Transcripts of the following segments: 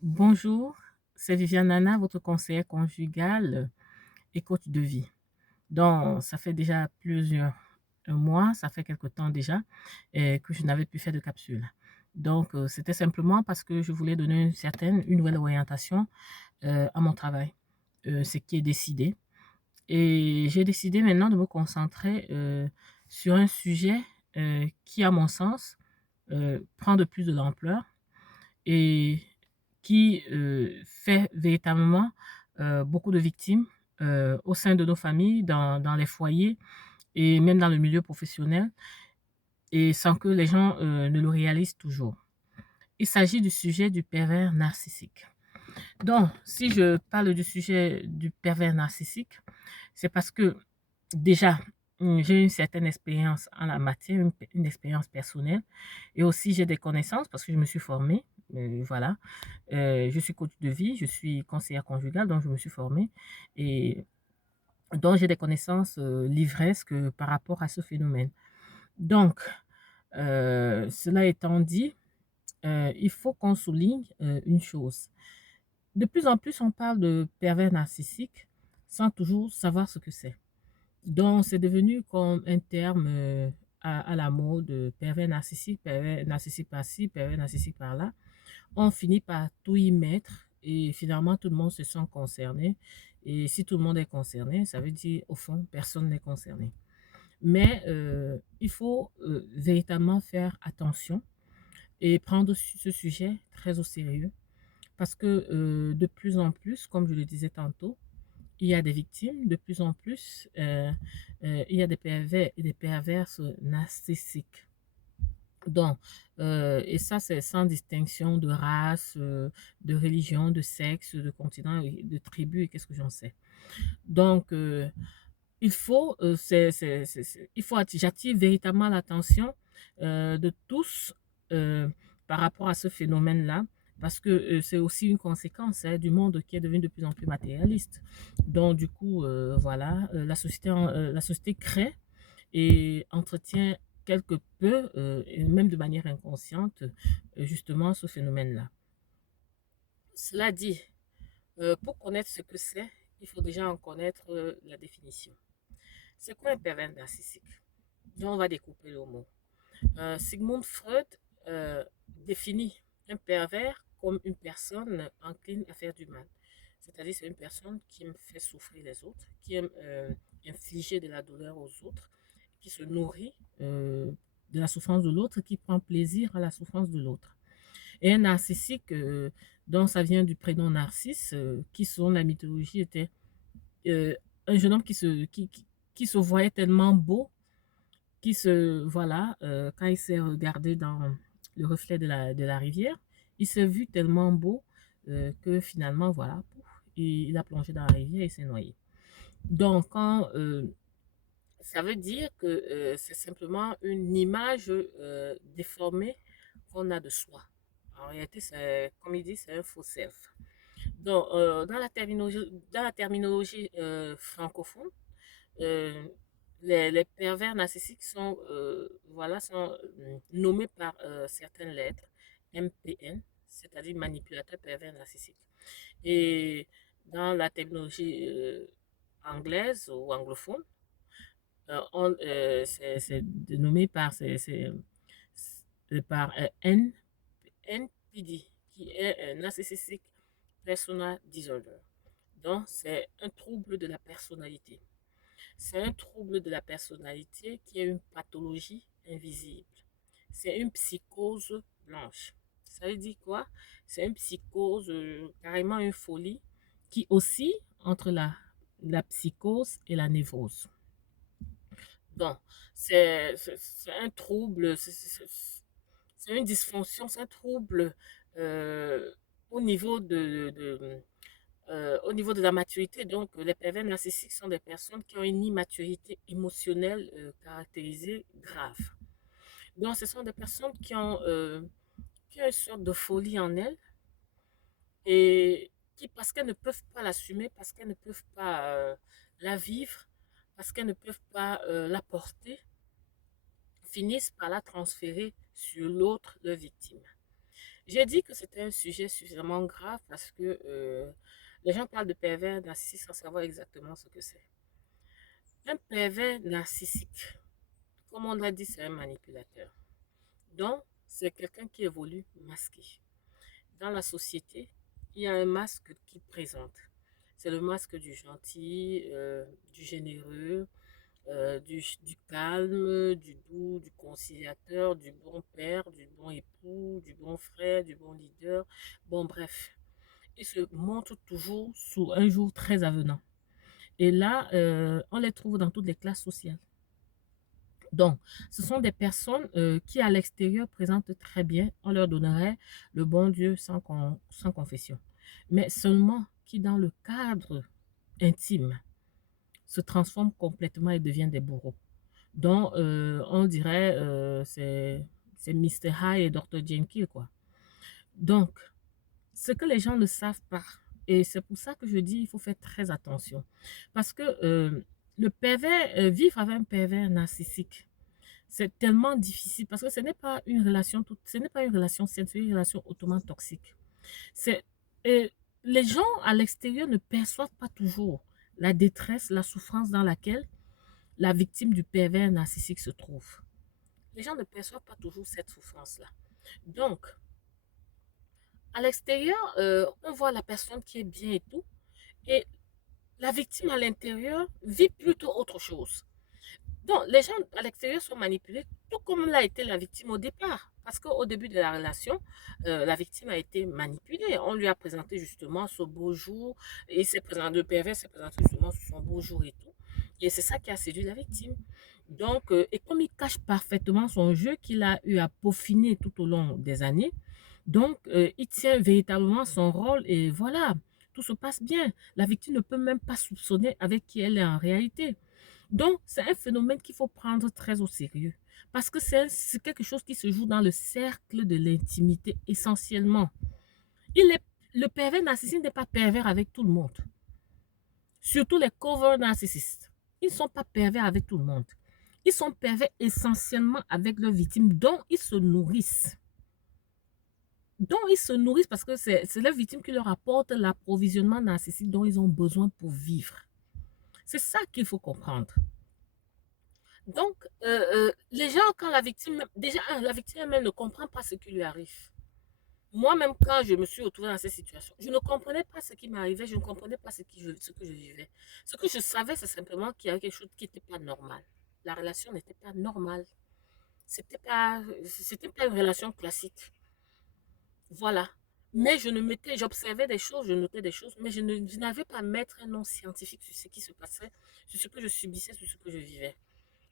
Bonjour, c'est Viviane Nana, votre conseillère conjugale et coach de vie. Donc, ça fait déjà plusieurs mois, ça fait quelque temps déjà, que je n'avais plus fait de capsule. Donc, c'était simplement parce que je voulais donner une nouvelle orientation à mon travail, ce qui est décidé. Et j'ai décidé maintenant de me concentrer sur un sujet qui, à mon sens, prend de plus de l'ampleur et qui fait véritablement beaucoup de victimes au sein de nos familles, dans les foyers et même dans le milieu professionnel, et sans que les gens ne le réalisent toujours. Il s'agit du sujet du pervers narcissique. Donc, si je parle du sujet du pervers narcissique, c'est parce que déjà, j'ai une certaine expérience en la matière, une expérience personnelle, et aussi j'ai des connaissances parce que je me suis formée. Voilà. Je suis coach de vie, je suis conseillère conjugale, donc je me suis formée et donc j'ai des connaissances livresques par rapport à ce phénomène. Donc, cela étant dit, il faut qu'on souligne une chose. De plus en plus, on parle de pervers narcissique sans toujours savoir ce que c'est. Donc, c'est devenu comme un terme à la mode, pervers narcissique par-ci, pervers narcissique par-là. On finit par tout y mettre et finalement, tout le monde se sent concerné. Et si tout le monde est concerné, ça veut dire, au fond, personne n'est concerné. Mais il faut véritablement faire attention et prendre ce sujet très au sérieux parce que de plus en plus, comme je le disais tantôt, il y a des victimes, de plus en plus, il y a des pervers et des perverses narcissiques. Donc, et ça, c'est sans distinction de race, de religion, de sexe, de continent, de tribu, et qu'est-ce que j'en sais. Donc, il faut j'attire véritablement l'attention de tous euh, par rapport à ce phénomène-là, parce que c'est aussi une conséquence du monde qui est devenu de plus en plus matérialiste. Donc, du coup, voilà, la société crée et entretient quelque peu, et même de manière inconsciente, justement ce phénomène-là. Cela dit, pour connaître ce que c'est, il faut déjà en connaître la définition. C'est quoi un pervers narcissique? Donc, on va découper le mot. Sigmund Freud définit un pervers comme une personne encline à faire du mal. C'est-à-dire, c'est une personne qui aime faire souffrir les autres, qui aime infliger de la douleur aux autres, qui se nourrit de la souffrance de l'autre, qui prend plaisir à la souffrance de l'autre. Et un narcissique, dont ça vient du prénom Narcisse, qui selon la mythologie était euh, un jeune homme qui se voyait tellement beau, voilà, quand il s'est regardé dans le reflet de la rivière, il s'est vu tellement beau que finalement, voilà, pouf, il a plongé dans la rivière et s'est noyé. Donc, ça veut dire que c'est simplement une image déformée qu'on a de soi. En réalité, comme il dit, c'est un faux self. Donc, dans la terminologie francophone, euh, les pervers narcissiques sont nommés par certaines lettres, MPN, c'est-à-dire manipulateur pervers narcissique. Et dans la terminologie anglaise ou anglophone, c'est dénommé par NPD, qui est un narcissistic persona disorder. Donc, c'est un trouble de la personnalité. C'est un trouble de la personnalité qui est une pathologie invisible. C'est une psychose blanche. Ça veut dire quoi? C'est une psychose, carrément une folie, qui oscille entre la psychose et la névrose. Donc, c'est un trouble, c'est une dysfonction, c'est un trouble euh, au niveau au niveau de la maturité. Donc, les pervers narcissiques sont des personnes qui ont une immaturité émotionnelle caractérisée grave. Donc, ce sont des personnes qui ont une sorte de folie en elles et qui, parce qu'elles ne peuvent pas l'assumer, parce qu'elles ne peuvent pas la vivre, parce qu'elles ne peuvent pas la porter, finissent par la transférer sur l'autre, leur victime. J'ai dit que c'était un sujet suffisamment grave parce que les gens parlent de pervers narcissique sans savoir exactement ce que c'est. Un pervers narcissique, comme on l'a dit, c'est un manipulateur. Donc, c'est quelqu'un qui évolue masqué. Dans la société, il y a un masque qui présente. C'est le masque du gentil, du généreux, du calme, du doux, du conciliateur, du bon père, du bon époux, du bon frère, du bon leader. Bon, bref, il se montre toujours sous un jour très avenant. Et là, on les trouve dans toutes les classes sociales. Donc, ce sont des personnes qui, à l'extérieur, présentent très bien. On leur donnerait le bon Dieu sans confession. Mais seulement qui, dans le cadre intime, se transforment complètement et deviennent des bourreaux. Donc, on dirait c'est Mr. Hyde et Dr. Jekyll, quoi. Donc, ce que les gens ne savent pas, et c'est pour ça que je dis il faut faire très attention. Parce que le pervers, vivre avec un pervers narcissique, c'est tellement difficile parce que ce n'est pas une relation ce n'est pas une relation saine, c'est une relation hautement toxique. C'est, et les gens à l'extérieur ne perçoivent pas toujours la détresse, la souffrance dans laquelle la victime du pervers narcissique se trouve. Les gens ne perçoivent pas toujours cette souffrance-là. Donc, à l'extérieur, on voit la personne qui est bien et tout, et la victime à l'intérieur vit plutôt autre chose. Donc, les gens à l'extérieur sont manipulés, tout comme l'a été la victime au départ. Parce qu'au début de la relation, la victime a été manipulée. On lui a présenté justement ce beau jour, et le pervers s'est présenté justement sur son beau jour et tout. Et c'est ça qui a séduit la victime. Donc, et comme il cache parfaitement son jeu qu'il a eu à peaufiner tout au long des années, donc il tient véritablement son rôle et voilà, tout se passe bien. La victime ne peut même pas soupçonner avec qui elle est en réalité. Donc, c'est un phénomène qu'il faut prendre très au sérieux parce que c'est quelque chose qui se joue dans le cercle de l'intimité essentiellement. Le pervers narcissique n'est pas pervers avec tout le monde. Surtout les cover narcissistes. Ils ne sont pas pervers avec tout le monde. Ils sont pervers essentiellement avec leurs victimes dont ils se nourrissent. Dont ils se nourrissent parce que c'est leurs victimes qui leur apportent l'approvisionnement narcissique dont ils ont besoin pour vivre. C'est ça qu'il faut comprendre. Donc, les gens, quand la victime, déjà, la victime elle-même ne comprend pas ce qui lui arrive. Moi-même, quand je me suis retrouvée dans cette situation, je ne comprenais pas ce qui m'arrivait, je ne comprenais pas ce que je vivais. Ce que je savais, c'est simplement qu'il y avait quelque chose qui n'était pas normal. La relation n'était pas normale. C'était pas une relation classique. Voilà. Mais j'observais des choses, je notais des choses, mais je n'avais pas à mettre un nom scientifique sur ce qui se passait, sur ce que je subissais, sur ce que je vivais.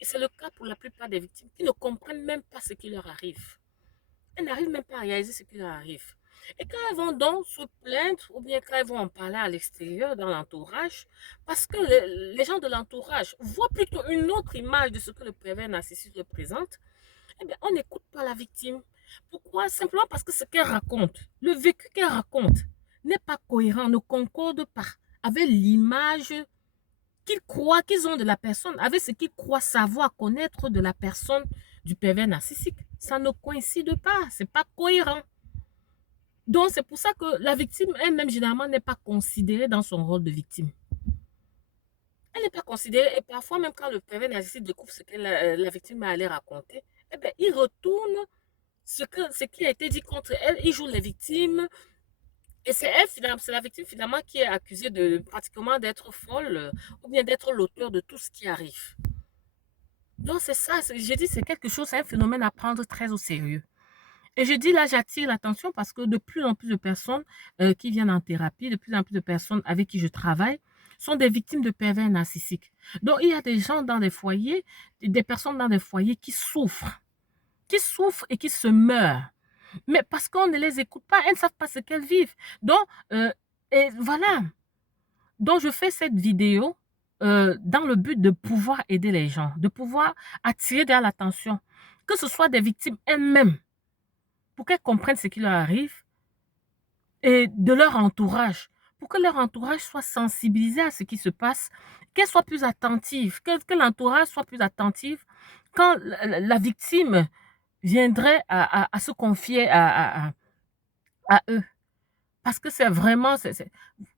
Et c'est le cas pour la plupart des victimes qui ne comprennent même pas ce qui leur arrive. Elles n'arrivent même pas à réaliser ce qui leur arrive. Et quand elles vont donc se plaindre, ou bien quand elles vont en parler à l'extérieur, dans l'entourage, parce que les gens de l'entourage voient plutôt une autre image de ce que le pervers narcissique représente, eh bien, on n'écoute pas la victime. Pourquoi? Simplement parce que ce qu'elle raconte, le vécu qu'elle raconte, n'est pas cohérent, ne concorde pas avec l'image qu'ils croient qu'ils ont de la personne, avec ce qu'ils croient savoir connaître de la personne du pervers narcissique. Ça ne coïncide pas, c'est pas cohérent. Donc, c'est pour ça que la victime elle-même, généralement, n'est pas considérée dans son rôle de victime. Elle n'est pas considérée, et parfois, même quand le pervers narcissique découvre ce que la victime a allé raconter, eh bien, il retourne ce qui a été dit contre elle, il joue les victimes, et c'est elle, finalement, c'est la victime finalement qui est accusée de pratiquement d'être folle ou bien d'être l'auteur de tout ce qui arrive. Donc c'est ça, j'ai dit c'est quelque chose, c'est un phénomène à prendre très au sérieux. Et je dis là, j'attire l'attention parce que de plus en plus de personnes qui viennent en thérapie, de plus en plus de personnes avec qui je travaille, sont des victimes de pervers narcissiques. Donc il y a des gens dans des foyers, des personnes dans des foyers qui souffrent et qui se meurent. Mais parce qu'on ne les écoute pas, elles ne savent pas ce qu'elles vivent. Donc, et voilà. Donc, je fais cette vidéo dans le but de pouvoir aider les gens, de pouvoir attirer de l'attention, que ce soit des victimes elles-mêmes, pour qu'elles comprennent ce qui leur arrive, et de leur entourage, pour que leur entourage soit sensibilisé à ce qui se passe, qu'elles soient plus attentives, que l'entourage soit plus attentif quand la victime viendrait à se confier à eux. Parce que c'est vraiment,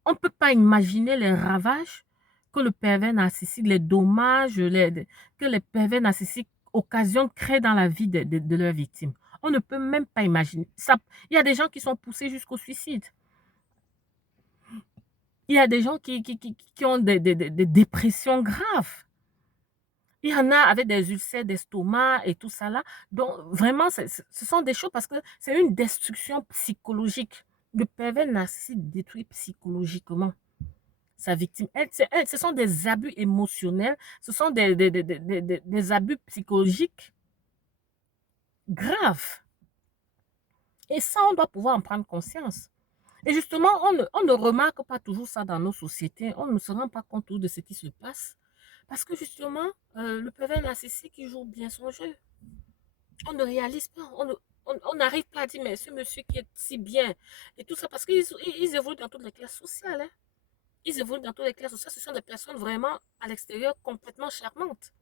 on ne peut pas imaginer les ravages que le pervers narcissique, les dommages que les pervers narcissiques occasionnent, créent dans la vie de leurs victimes. On ne peut même pas imaginer. Ça, il y a des gens qui sont poussés jusqu'au suicide. Il y a des gens qui ont des dépressions graves. Il y en a avec des ulcères d'estomac et tout ça là. Donc, vraiment, ce sont des choses parce que c'est une destruction psychologique. Le pervers narcissique détruit psychologiquement sa victime. Ce sont des abus émotionnels, ce sont des abus psychologiques graves. Et ça, on doit pouvoir en prendre conscience. Et justement, on ne remarque pas toujours ça dans nos sociétés. On ne se rend pas compte de ce qui se passe. Parce que justement, le pervers narcissique, il joue bien son jeu. On ne réalise pas, on n'arrive pas à dire, mais ce monsieur qui est si bien, et tout ça, parce qu'ils évoluent dans toutes les classes sociales. Hein. Ils évoluent dans toutes les classes sociales. Ce sont des personnes vraiment, à l'extérieur, complètement charmantes,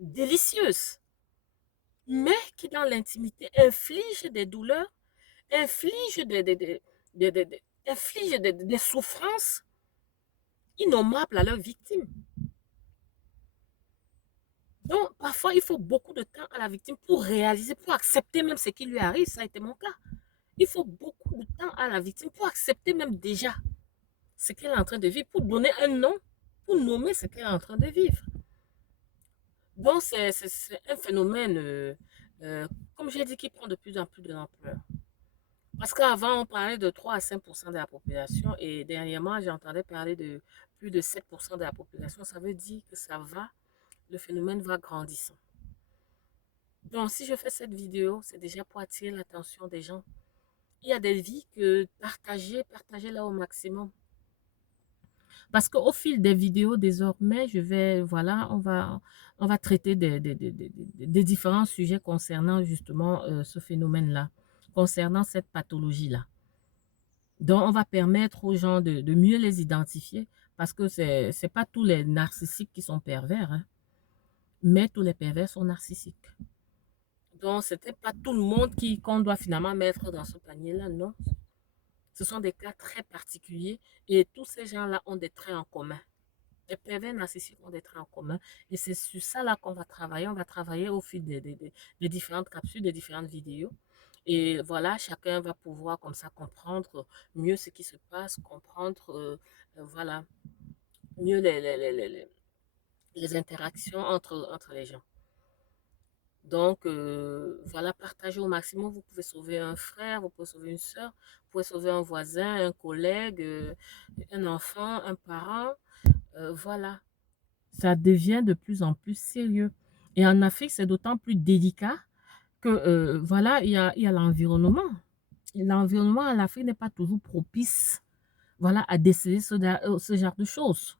délicieuses, mais qui, dans l'intimité, infligent des douleurs, infligent des souffrances innommables à leurs victimes. Donc, parfois, il faut beaucoup de temps à la victime pour réaliser, pour accepter même ce qui lui arrive. Ça a été mon cas. Il faut beaucoup de temps à la victime pour accepter même déjà ce qu'elle est en train de vivre, pour donner un nom, pour nommer ce qu'elle est en train de vivre. Donc, c'est un phénomène, comme j'ai dit, qui prend de plus en plus de l'ampleur. Parce qu'avant, on parlait de 3 à 5% de la population et dernièrement, j'entendais parler de plus de 7% de la population. Ça veut dire que ça va, le phénomène va grandissant. Donc, si je fais cette vidéo, c'est déjà pour attirer l'attention des gens. Il y a des vies que partagez-la au maximum. Parce qu'au fil des vidéos, désormais, voilà, on va traiter des différents sujets concernant justement ce phénomène-là, concernant cette pathologie-là. Donc, on va permettre aux gens de mieux les identifier parce que c'est pas tous les narcissiques qui sont pervers, hein, mais tous les pervers sont narcissiques. Donc, ce n'est pas tout le monde qu'on doit finalement mettre dans ce panier-là, non. Ce sont des cas très particuliers et tous ces gens-là ont des traits en commun. Les pervers narcissiques ont des traits en commun et c'est sur ça là qu'on va travailler. On va travailler au fil des différentes capsules, des différentes vidéos. Et voilà, chacun va pouvoir comme ça comprendre mieux ce qui se passe, comprendre voilà, mieux les interactions entre les gens. Donc, voilà, partagez au maximum. Vous pouvez sauver un frère, vous pouvez sauver une soeur, vous pouvez sauver un voisin, un collègue, un enfant, un parent. Voilà. Ça devient de plus en plus sérieux. Et en Afrique, c'est d'autant plus délicat que, voilà, il y a l'environnement. L'environnement en Afrique n'est pas toujours propice, voilà, à déceler ce genre de choses.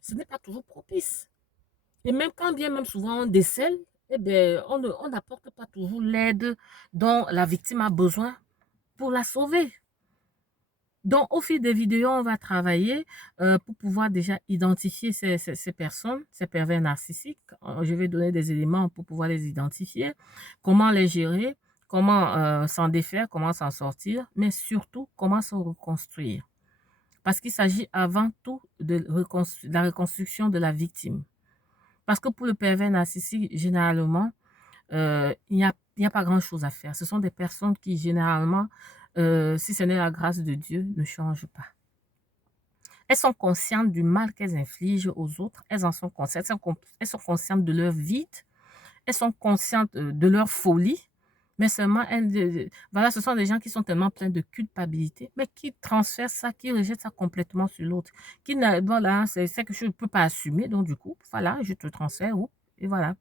Ce n'est pas toujours propice. Et même quand bien même souvent on décèle, eh bien, on n'apporte pas toujours l'aide dont la victime a besoin pour la sauver. Donc, au fil des vidéos, on va travailler pour pouvoir déjà identifier ces personnes, ces pervers narcissiques. Je vais donner des éléments pour pouvoir les identifier, comment les gérer, comment s'en défaire, comment s'en sortir, mais surtout comment se reconstruire. Parce qu'il s'agit avant tout de la reconstruction de la victime. Parce que pour le pervers narcissique, généralement, il n'y a pas grand-chose à faire. Ce sont des personnes qui, généralement, si ce n'est la grâce de Dieu, ne changent pas. Elles sont conscientes du mal qu'elles infligent aux autres. Elles en sont conscientes. Elles sont conscientes de leur vide. Elles sont conscientes de leur folie. Mais seulement, voilà, ce sont des gens qui sont tellement pleins de culpabilité, mais qui transfèrent ça, qui rejettent ça complètement sur l'autre. Voilà, c'est que je ne peux pas assumer. Donc, du coup, voilà, je te transfère. Et voilà.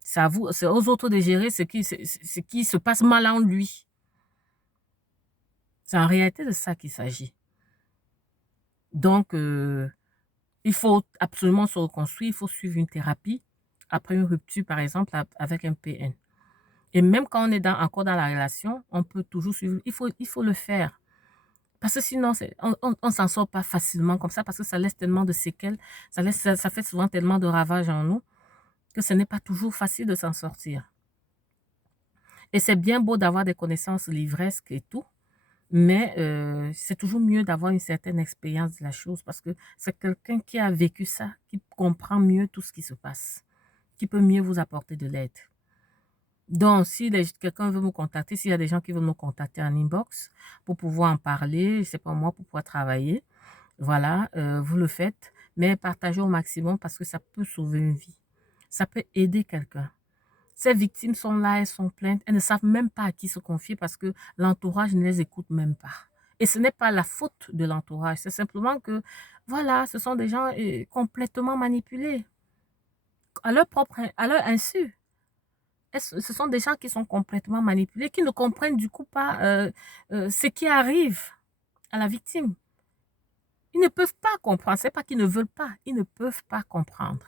C'est aux autres de gérer ce qui se passe mal en lui. C'est en réalité de ça qu'il s'agit. Donc, il faut absolument se reconstruire, il faut suivre une thérapie après une rupture, par exemple, avec un PN. Et même quand on est encore dans la relation, on peut toujours suivre. Il faut le faire. Parce que sinon, on ne s'en sort pas facilement comme ça, parce que ça laisse tellement de séquelles, ça fait souvent tellement de ravages en nous, que ce n'est pas toujours facile de s'en sortir. Et c'est bien beau d'avoir des connaissances livresques et tout, mais c'est toujours mieux d'avoir une certaine expérience de la chose parce que c'est quelqu'un qui a vécu ça, qui comprend mieux tout ce qui se passe, qui peut mieux vous apporter de l'aide. Donc, si quelqu'un veut me contacter, s'il y a des gens qui veulent me contacter en inbox pour pouvoir en parler, c'est pas moi, pour pouvoir travailler, voilà, vous le faites, mais partagez au maximum parce que ça peut sauver une vie. Ça peut aider quelqu'un. Ces victimes sont là, elles sont plaintes, elles ne savent même pas à qui se confier parce que l'entourage ne les écoute même pas. Et ce n'est pas la faute de l'entourage, c'est simplement que, voilà, ce sont des gens complètement manipulés à leur insu. Ce sont des gens qui sont complètement manipulés, qui ne comprennent du coup pas ce qui arrive à la victime. Ils ne peuvent pas comprendre, c'est pas qu'ils ne veulent pas, ils ne peuvent pas comprendre.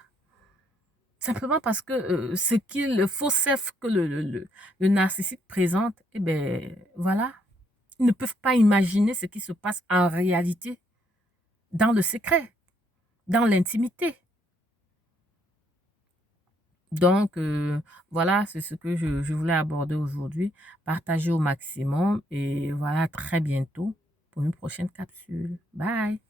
Simplement parce que le faux self que le narcissique présente, eh bien, voilà, ils ne peuvent pas imaginer ce qui se passe en réalité, dans le secret, dans l'intimité. Donc, voilà, c'est ce que je voulais aborder aujourd'hui. Partager au maximum et voilà, à très bientôt pour une prochaine capsule. Bye!